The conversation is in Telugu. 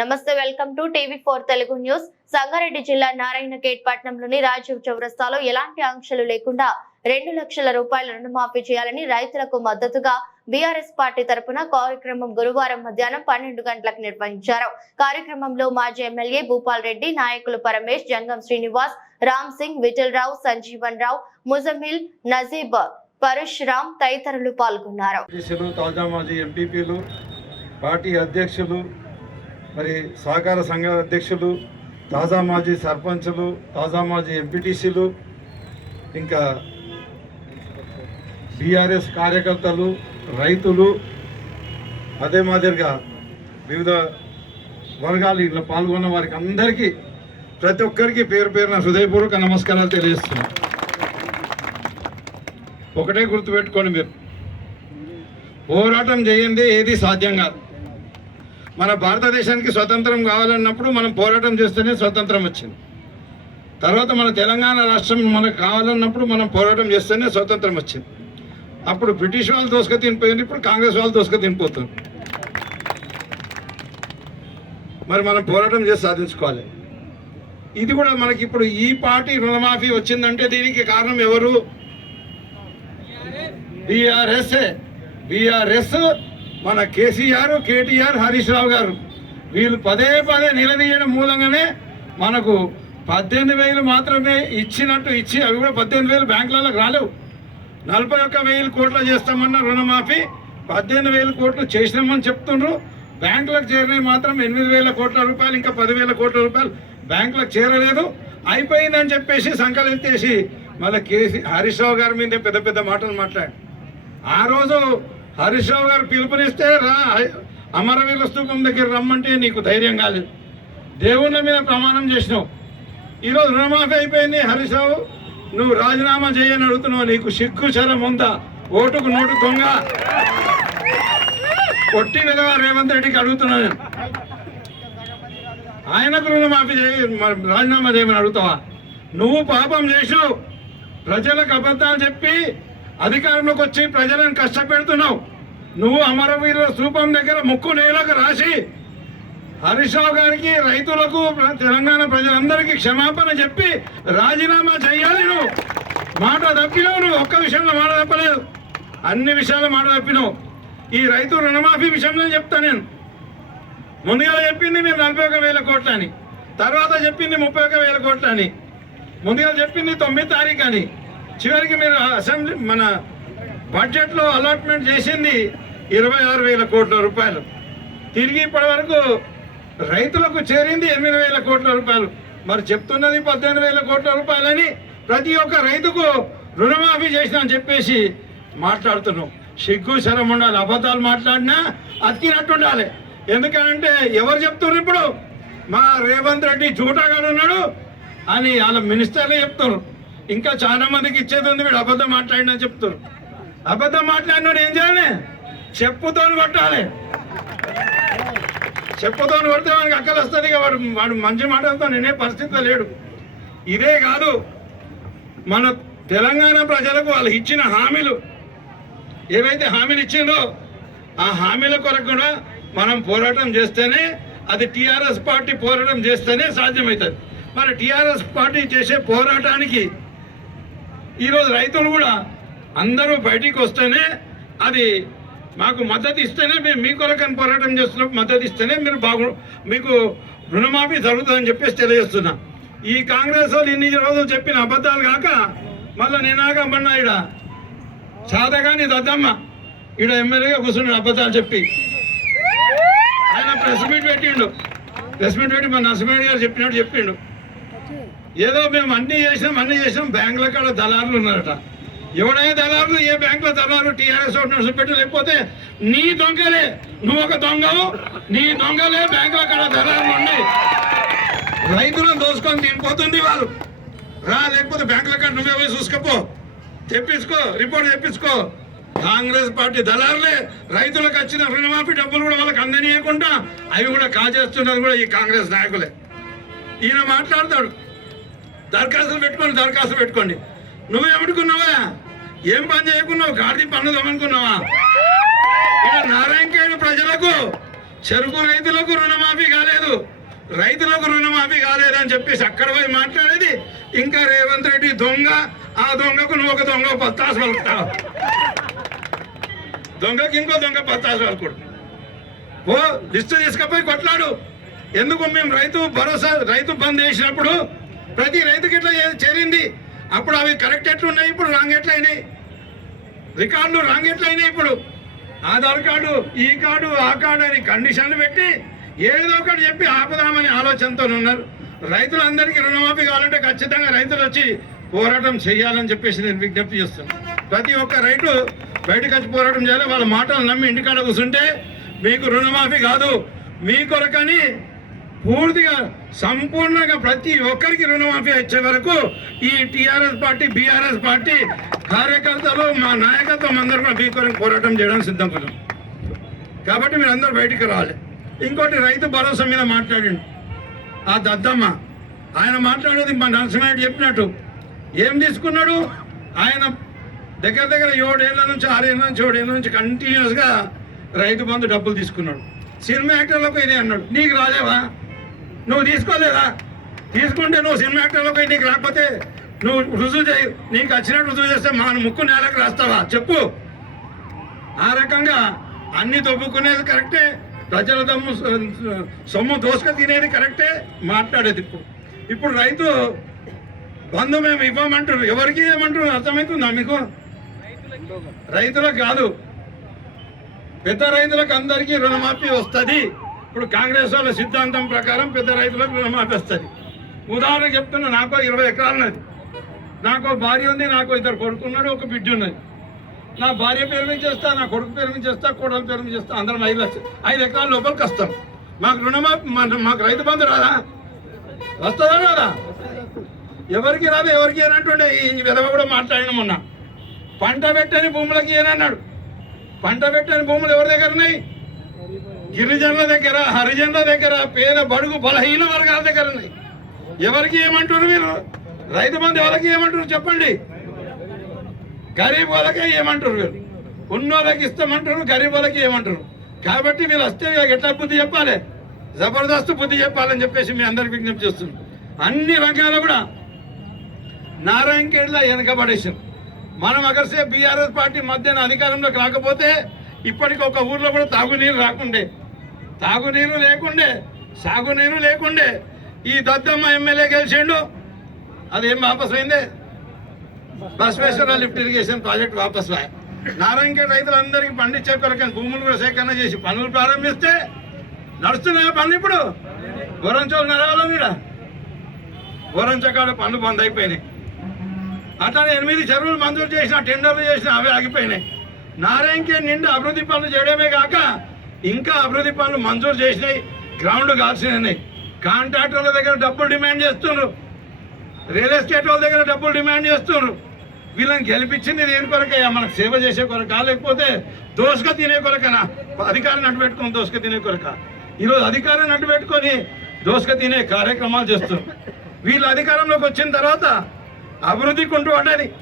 నమస్తే welcome to TV four Telugu news. Sangareddy జిల్లా నారాయణఖేట్ పట్టణంలోని రాజీవ్ చౌరస్తాలో ఎలాంటి ఆంక్షలు లేకుండా రెండు లక్షల రూపాయల రుణమాఫీ చేయాలని రైతులకు మద్దతుగా బీఆర్ఎస్ పార్టీ తరపున కార్యక్రమం గురువారం మధ్యాహ్నం పన్నెండు గంటలకు నిర్వహించారు. కార్యక్రమంలో మాజీ ఎమ్మెల్యే భూపాల్ రెడ్డి నాయకులు పరమేశ్ జంగం శ్రీనివాస్ రామ్ సింగ్ విఠల్ రావు సంజీవన్ రావు ముజమిల్ నజీబ్ పరశురామ్ తదితరులు పాల్గొన్నారు. తాజా మాజీ ఎంపీపీలు పార్టీ అధ్యక్షులు మరి సహకార సంఘ అధ్యక్షులు తాజా మాజీ సర్పంచులు తాజా మాజీ ఎంపీటీసీలు ఇంకా బీఆర్ఎస్ కార్యకర్తలు రైతులు అదే మాదిరిగా వివిధ వర్గాలు ఇట్లా పాల్గొన్న వారికి అందరికీ ప్రతి ఒక్కరికి పేరు పేరున హృదయపూర్వక నమస్కారాలు తెలియజేస్తున్నాను ఒకటే గుర్తుపెట్టుకోండి మీరు. పోరాటం చేయండి ఏది సాధ్యం కాదు. మన భారతదేశానికి స్వతంత్రం కావాలన్నప్పుడు మనం పోరాటం చేస్తేనే స్వతంత్రం వచ్చింది. తర్వాత మన తెలంగాణ రాష్ట్రం మనకు కావాలన్నప్పుడు మనం పోరాటం చేస్తేనే స్వతంత్రం వచ్చింది. అప్పుడు బ్రిటిష్ వాళ్ళు దోసుక తినిపోయింది ఇప్పుడు కాంగ్రెస్ వాళ్ళు దోసుక తినిపోతుంది మరి మనం పోరాటం చేసి సాధించుకోవాలి. ఇది కూడా మనకి ఇప్పుడు ఈ పార్టీ రుణమాఫీ వచ్చిందంటే దీనికి కారణం ఎవరు? బీఆర్ఎస్. బీఆర్ఎస్ మన కేసీఆర్ కేటీఆర్ హరీష్ రావు గారు వీళ్ళు పదే పదే నిలదీయడం మూలంగానే మనకు పద్దెనిమిది వేలు మాత్రమే ఇచ్చినట్టు ఇచ్చి అవి కూడా పద్దెనిమిది వేలు బ్యాంకులలోకి రాలేవు. నలభై ఒక్క వేలు కోట్లు చేస్తామన్న రుణమాఫీ పద్దెనిమిది వేల కోట్లు చేసినామని చెప్తుండ్రు. బ్యాంకులకు చేరినవి మాత్రం ఎనిమిది వేల కోట్ల రూపాయలు ఇంకా పదివేల కోట్ల రూపాయలు బ్యాంకులకు చేరలేదు. అయిపోయిందని చెప్పేసి సంకలెత్తేసి మళ్ళీ కేసీ హరీష్ రావు గారి మీదే పెద్ద పెద్ద మాటలు మాట్లాడు ఆ రోజు హరీష్ రావు గారు పిలుపునిస్తే రా అమరవీర స్థూపం దగ్గర రమ్మంటే నీకు ధైర్యం కాలేదు. దేవుళ్ళ మీద ప్రమాణం చేసినావు. ఈరోజు రుణమాఫీ అయిపోయింది హరీష్ రావు. నువ్వు రాజీనామా చేయని అడుగుతున్నావు నీకు సిగ్గు శరం ఉందా? ఓటుకు నోటు దొంగ. కొట్టి విధవా రేవంత్ రెడ్డికి అడుగుతున్నాను నేను. ఆయనకు రుణమాఫీ చేయ రాజీనామా చేయమని అడుగుతావా? నువ్వు పాపం చేసావు ప్రజలకు అబద్ధాలు చెప్పి అధికారంలోకి వచ్చి ప్రజలను కష్టపెడుతున్నావు. నువ్వు అమరవీరుల స్థూపం దగ్గర ముక్కు నేలకు రాసి హరీష్ రావు గారికి రైతులకు తెలంగాణ ప్రజలందరికీ క్షమాపణ చెప్పి రాజీనామా చేయాలి నువ్వు. మాట తప్పినావు నువ్వు. ఒక్క విషయంలో మాట తప్పలేదు. అన్ని విషయాలు మాట తప్పినావు. ఈ రైతు రుణమాఫీ విషయంలో చెప్తా నేను. ముందుగా చెప్పింది మీరు నలభై ఒక వేల కోట్లని. తర్వాత చెప్పింది ముప్పై ఒక వేల కోట్లని. ముందుగా చెప్పింది తొమ్మిది తారీఖు అని. చివరికి మీరు అసెంబ్లీ మన బడ్జెట్లో అలాట్మెంట్ చేసింది ఇరవై ఆరు వేల కోట్ల రూపాయలు. తిరిగి ఇప్పటి వరకు రైతులకు చేరింది ఎనిమిది వేల కోట్ల రూపాయలు. మరి చెప్తున్నది పద్దెనిమిది వేల కోట్ల రూపాయలని ప్రతి ఒక్క రైతుకు రుణమాఫీ చేసిన అని చెప్పేసి మాట్లాడుతున్నాం. సిగ్గు శరం ఉండాలి అబద్ధాలు మాట్లాడినా అతికినట్టు ఉండాలి. ఎందుకంటే ఎవరు చెప్తున్నారు ఇప్పుడు? మా రేవంత్ రెడ్డి చూటాగాడు ఉన్నాడు అని వాళ్ళ మినిస్టర్లే చెప్తున్నారు. ఇంకా చాలా మందికి ఇచ్చేది ఉంది వీడు అబద్ధం మాట్లాడినా చెప్తున్నారు అబద్ధం మాట్లాడినాడు ఏం చేయాలి? చెప్పుతో కొట్టాలి. చెప్పుతో కొడితే వాడికి అక్కలు వస్తుంది ఇక వాడు వాడు మంచి మాటలతో నేనే పరిస్థితిలో లేడు. ఇదే కాదు మన తెలంగాణ ప్రజలకు వాళ్ళు ఇచ్చిన హామీలు. ఏవైతే హామీలు ఇచ్చిందో ఆ హామీల కొరకు కూడా మనం పోరాటం చేస్తేనే అది టీఆర్ఎస్ పార్టీ పోరాటం చేస్తేనే సాధ్యమవుతుంది. మరి టీఆర్ఎస్ పార్టీ చేసే పోరాటానికి ఈరోజు రైతులు కూడా అందరూ బయటికి వస్తేనే అది మాకు మద్దతు ఇస్తేనే మేము మీ కొరకని పోరాటం చేస్తున్నప్పుడు మద్దతు ఇస్తేనే మీరు బాగు మీకు రుణమాఫీ జరుగుతుందని చెప్పేసి తెలియజేస్తున్నా. ఈ కాంగ్రెస్ వాళ్ళు ఇన్ని రోజులు చెప్పిన అబద్ధాలు కాక మళ్ళీ నేనాగా మొన్న ఈడ. చాతగాని దద్దమ్మ. ఈడ ఎమ్మెల్యేగా కూర్చున్నాడు అబద్ధాలు చెప్పి. ఆయన ప్రెస్ మీట్ పెట్టిండు. ప్రెస్ మీట్ పెట్టి మా నరసింహ గారు చెప్పినట్టు చెప్పిండు. ఏదో మేము అన్ని చేసినాం అన్ని చేసినాం బ్యాంకుల కాడ దళారులు ఉన్నారట. ఎవడైనా దళారులు ఏ బ్యాంకులో దళారులు టీఆర్ఎస్ నడుచు పెట్టు లేకపోతే నీ దొంగలే. నువ్వు ఒక దొంగవు నీ దొంగలే బ్యాంకుల కాడ దళారులు ఉండి రైతులను దోసుకొని తినిపోతుంది వాళ్ళు. రా లేకపోతే బ్యాంకుల కాడ నువ్వే పోయి చూసుకోపో. తెప్పించుకో రిపోర్ట్ తెప్పించుకో. కాంగ్రెస్ పార్టీ దళారులే. రైతులకు వచ్చిన రుణమాఫీ డబ్బులు కూడా వాళ్ళకి అందనీయకుండా అవి కూడా కాజేస్తున్నారు కూడా ఈ కాంగ్రెస్ నాయకులే. ఈయన మాట్లాడతాడు. దరఖాస్తులు పెట్టుకోండి దరఖాస్తులు పెట్టుకోండి. నువ్వేమనుకున్నావా? ఏం పని చేయకున్నావు? గాడి పన్నుదామనుకున్నావా ఇక్కడ నారాయణఖేడ్ ప్రజలకు చెరుకు రైతులకు రుణమాఫీ కాలేదు. రైతులకు రుణమాఫీ కాలేదని చెప్పేసి అక్కడ పోయి మాట్లాడేది ఇంకా రేవంత్ రెడ్డి దొంగ. ఆ దొంగకు నువ్వు ఒక దొంగ పత్తాసు పలుకుతావు. దొంగకి ఇంకో దొంగ పత్తాసు పలుకుడు. ఓ లిస్టు తీసుకపోయి కొట్లాడు. ఎందుకు మేము రైతు భరోసా రైతు బంద్ చేసినప్పుడు ప్రతి రైతుకి ఇట్లా చేరింది? అప్పుడు అవి కరెక్ట్ ఎట్లున్నాయి? ఇప్పుడు రాంగ్ ఎట్లయినాయి? రికార్డులు రాంగ్ ఎట్లయినాయి ఇప్పుడు? ఆధార్ కార్డు ఈ కార్డు ఆ కార్డు అని కండిషన్లు పెట్టి ఏదో ఒకటి చెప్పి ఆపుదామనే ఆలోచనతో ఉన్నారు. రైతులందరికీ రుణమాఫీ కావాలంటే ఖచ్చితంగా రైతులు వచ్చి పోరాటం చేయాలని చెప్పేసి నేను విజ్ఞప్తి చేస్తున్నాను. ప్రతి ఒక్క రైతు బయటకు వచ్చి పోరాటం చేయాలి. వాళ్ళ మాటలు నమ్మి ఇంటికాడ కూర్చుంటే మీకు రుణమాఫీ కాదు. మీ కొరకని పూర్తిగా సంపూర్ణంగా ప్రతి ఒక్కరికి రుణమాఫీ వచ్చే వరకు ఈ టీఆర్ఎస్ పార్టీ బీఆర్ఎస్ పార్టీ కార్యకర్తలు మా నాయకత్వం అందరూ కూడా మీ పోరాటం చేయడానికి సిద్ధం కదా. కాబట్టి మీరు అందరూ బయటికి రావాలి. ఇంకోటి రైతు భరోసా మీద మాట్లాడిండు. ఆ దద్దమ్మ ఆయన మాట్లాడేది మా నరసింహారెడ్డి చెప్పినట్టు. ఏం తీసుకున్నాడు? ఆయన దగ్గర దగ్గర ఏడేళ్ళ నుంచి ఆరేళ్ళ నుంచి ఏడేళ్ళ నుంచి కంటిన్యూస్గా రైతు బంధు డబ్బులు తీసుకున్నాడు. సినిమా యాక్టర్లకు ఇదే అన్నాడు. నీకు రాలేవా? నువ్వు తీసుకోలేదా? తీసుకుంటే నువ్వు సినిమా యాక్టర్లకు నీకు రాకపోతే నువ్వు రుజువు చేయి. నీకు వచ్చినట్టు రుజువు చేస్తే మా ముక్కు నేలకు రాస్తావా? చెప్పు. ఆ రకంగా అన్ని దొబ్బుకునేది కరెక్టే ప్రజల దమ్ము సొమ్ము దోసుక తినేది కరెక్టే మాట్లాడేది ఇప్పుడు ఇప్పుడు రైతు బంధు మేము ఇవ్వమంటారు. ఎవరికి ఇవ్వమంటారు? అర్థమవుతుందా మీకు? రైతులకు కాదు. పెద్ద రైతులకు అందరికీ రుణమాఫీ వస్తుంది. ఇప్పుడు కాంగ్రెస్ వాళ్ళ సిద్ధాంతం ప్రకారం పెద్ద రైతులకు రుణమాఫీ వస్తుంది ఉదాహరణ చెప్తున్నా నాకు ఇరవై ఎకరాలున్నది. నాకు భార్య ఉంది నాకు ఇద్దరు కొడుకున్నాడు ఒక బిడ్డ ఉన్నది. నా భార్య పేరు మీద చేస్తా నా కొడుకు పేరు మీద చేస్తా కోడల పేరు మీద చేస్తా అందరం ఐదు లక్షలు. ఐదు ఎకరాల లోపలికి వస్తాం మాకు రుణమాఫీ మాకు రైతు బంధు రాదా? వస్తుందా రాదా? ఎవరికి రాదు ఎవరికి ఏనంటుండే ఈ విధవ కూడా మాట్లాడిన మొన్న. పంట పెట్టని భూములకి ఏనన్నాడు పంట పెట్టని భూములు ఎవరి దగ్గర ఉన్నాయి? గిరిజనుల దగ్గర హరిజనుల దగ్గర పేద బడుగు బలహీన వర్గాల దగ్గర ఉన్నాయి. ఎవరికి ఏమంటారు మీరు? రైతు మంది వాళ్ళకి ఏమంటారు చెప్పండి. గరీబ్ వాళ్ళకే ఏమంటారు వీళ్ళు ఉన్నోళ్ళకి ఇస్తామంటారు గరీబ్ వాళ్ళకి ఏమంటారు కాబట్టి వీళ్ళు వస్తే ఎట్లా బుద్ధి చెప్పాలి? జబర్దస్త్ బుద్ధి చెప్పాలని చెప్పేసి మీ అందరికి విజ్ఞప్తి చేస్తున్నాం. అన్ని రంగాలు కూడా నారాయణఖేడ్లో వెనకబడేసారు మనం అగర్సే బీఆర్ఎస్ పార్టీ మధ్యన అధికారంలోకి రాకపోతే ఇప్పటికి ఒక ఊర్లో కూడా తాగునీరు రాకుండే. తాగునీరు లేకుండే సాగునీరు లేకుండే ఈ దద్దమ్మ ఎమ్మెల్యే గెలిచిండు. అదేం వాపస్ అయిందే? బసవేశ్వర లిఫ్ట్ ఇరిగేషన్ ప్రాజెక్ట్ వాపస్ వాయ్ నారాయణఖేడ్ రైతులందరికీ పండించే కొరకని భూములు కూడా సేకరణ చేసి పనులు ప్రారంభిస్తే నడుస్తున్నాయా పనులు ఇప్పుడు? గొరంచోలు నడవాలా మీద గొరంచకాడ పనులు బంద్ అయిపోయినాయి. అట్లానే ఎనిమిది చెరువులు మంజూరు చేసిన టెండర్లు చేసిన అవి ఆగిపోయినాయి. నారాయణఖేడ్ నిండా అభివృద్ధి పనులు చేయడమే కాక ఇంకా అభివృద్ధి పనులు మంజూరు చేసినాయి గ్రౌండ్ కాల్సినాయి కాంట్రాక్టర్ల దగ్గర డబ్బులు డిమాండ్ చేస్తున్నారు రియల్ ఎస్టేట్ వాళ్ళ దగ్గర డబ్బులు డిమాండ్ చేస్తున్నారు వీళ్ళని గెలిపించింది దేని కొరకయ్యా? మనకు సేవ చేసే కొరక? లేకపోతే దోసుక తినే కొరకనా? అధికారం అడ్డు పెట్టుకుని దోసుక తినే కొరక? ఈరోజు అధికారాన్ని అడ్డు పెట్టుకొని దోసుక తినే కార్యక్రమాలు చేస్తున్నారు. వీళ్ళు అధికారంలోకి వచ్చిన తర్వాత అభివృద్ధి కుంటూ ఉండేది.